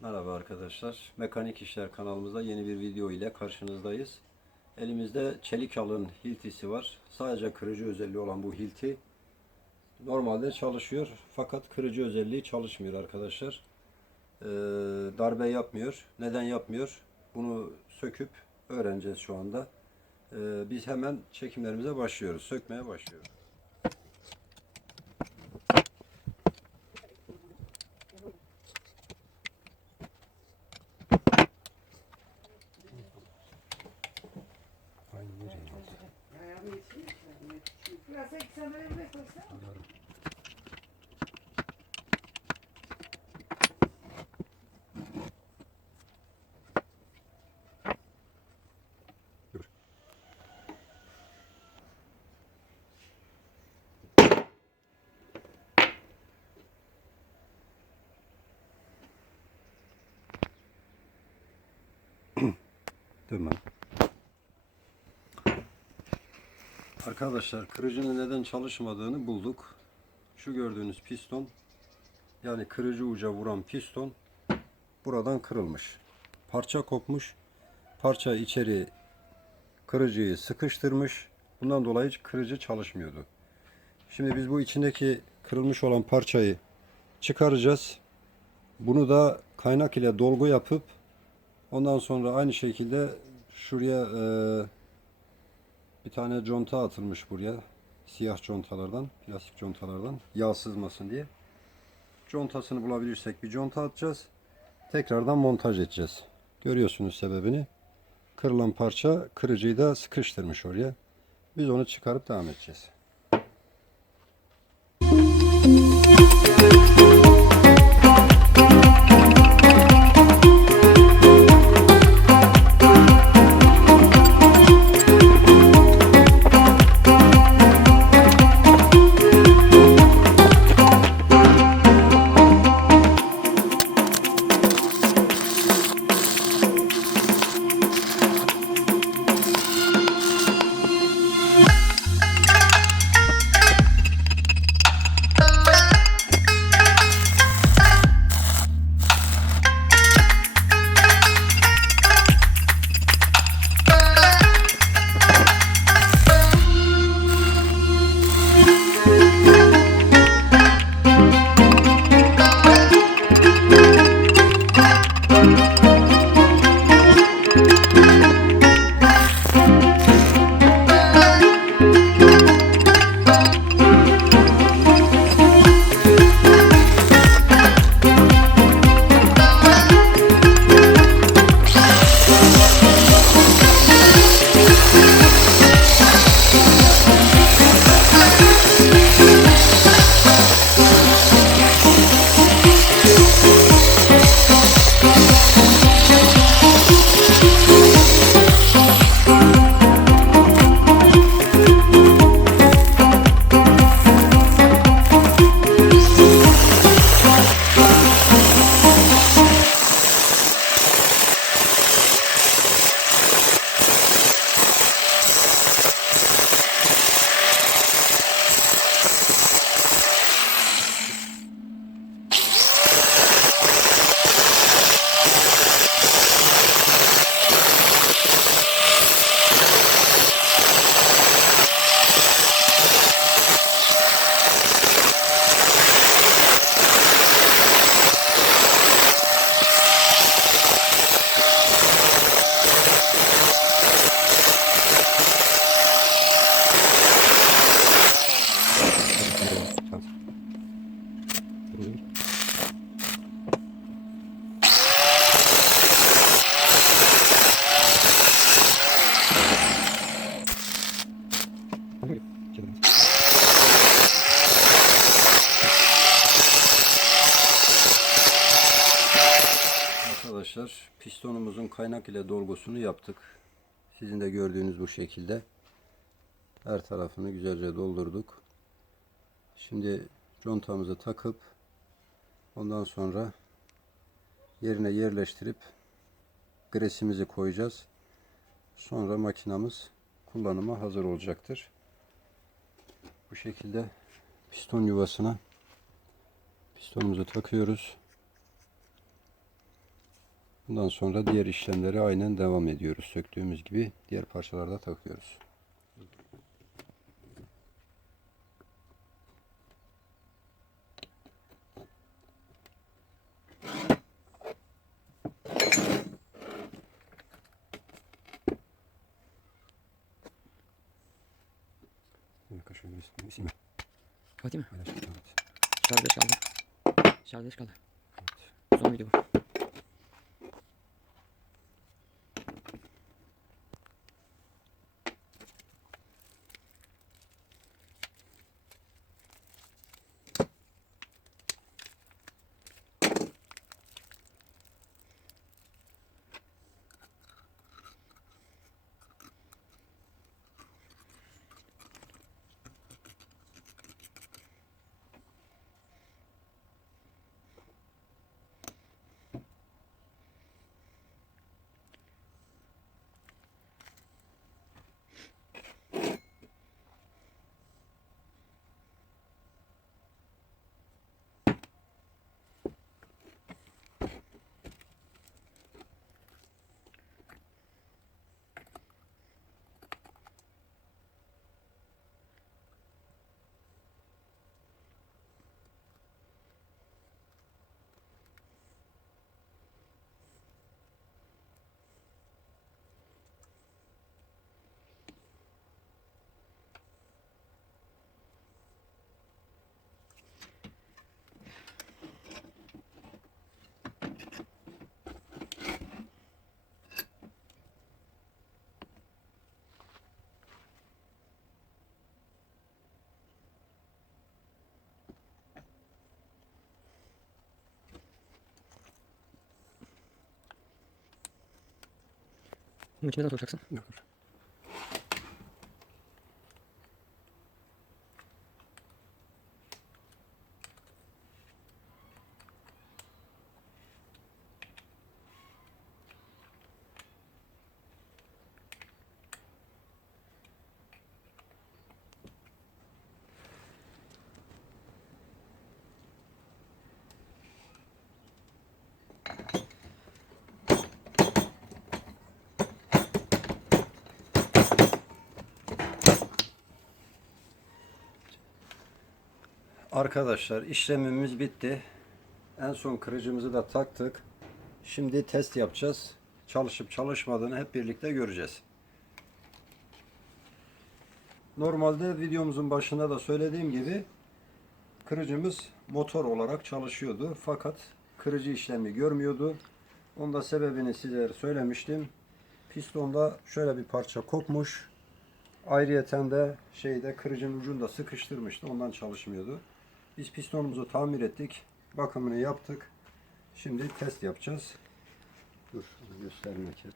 Merhaba arkadaşlar. Mekanik İşler kanalımızda yeni bir video ile karşınızdayız. Elimizde çelik alın hiltisi var. Sadece kırıcı özelliği olan bu hilti normalde çalışıyor. Fakat kırıcı özelliği çalışmıyor arkadaşlar. Ee, darbe yapmıyor. Neden yapmıyor? Bunu söküp öğreneceğiz şu anda. Ee, biz hemen çekimlerimize başlıyoruz. Sökmeye başlıyoruz. Biraz Arkadaşlar kırıcının neden çalışmadığını bulduk. Şu gördüğünüz piston yani kırıcı uca vuran piston buradan kırılmış. Parça kopmuş. Parça içeri kırıcıyı sıkıştırmış. Bundan dolayı kırıcı çalışmıyordu. Şimdi biz bu içindeki kırılmış olan parçayı çıkaracağız. Bunu da kaynak ile dolgu yapıp ondan sonra aynı şekilde şuraya e, bir tane conta atılmış buraya. Siyah contalardan, plastik contalardan yağ sızmasın diye. Contasını bulabilirsek bir conta atacağız. Tekrardan montaj edeceğiz. Görüyorsunuz sebebini. Kırılan parça kırıcıyı da sıkıştırmış oraya. Biz onu çıkarıp devam edeceğiz. Arkadaşlar pistonumuzun kaynak ile dolgusunu yaptık. Sizin de gördüğünüz bu şekilde. Her tarafını güzelce doldurduk. Şimdi contamızı takıp ondan sonra yerine yerleştirip gresimizi koyacağız. Sonra makinamız kullanıma hazır olacaktır. Bu şekilde piston yuvasına pistonumuzu takıyoruz. Bundan sonra diğer işlemleri aynen devam ediyoruz. Söktüğümüz gibi diğer parçalarda takıyoruz. Kapatayım mı? Şarj 5 kaldı. Şarj 5 kaldı. Son video bu. Начинай заслушаться. Да, хорошо. Arkadaşlar işlemimiz bitti. En son kırıcımızı da taktık. Şimdi test yapacağız. Çalışıp çalışmadığını hep birlikte göreceğiz. Normalde videomuzun başında da söylediğim gibi kırıcımız motor olarak çalışıyordu. Fakat kırıcı işlemi görmüyordu. Onun da sebebini size söylemiştim. Pistonda şöyle bir parça kopmuş. Ayrıyeten de şeyde kırıcının ucunu da sıkıştırmıştı. Ondan çalışmıyordu. Biz pistonumuzu tamir ettik. Bakımını yaptık. Şimdi test yapacağız. Dur göstermek için.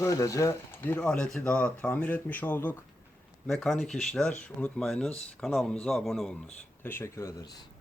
Böylece bir aleti daha tamir etmiş olduk. Mekanik işler unutmayınız kanalımıza abone olunuz. Teşekkür ederiz.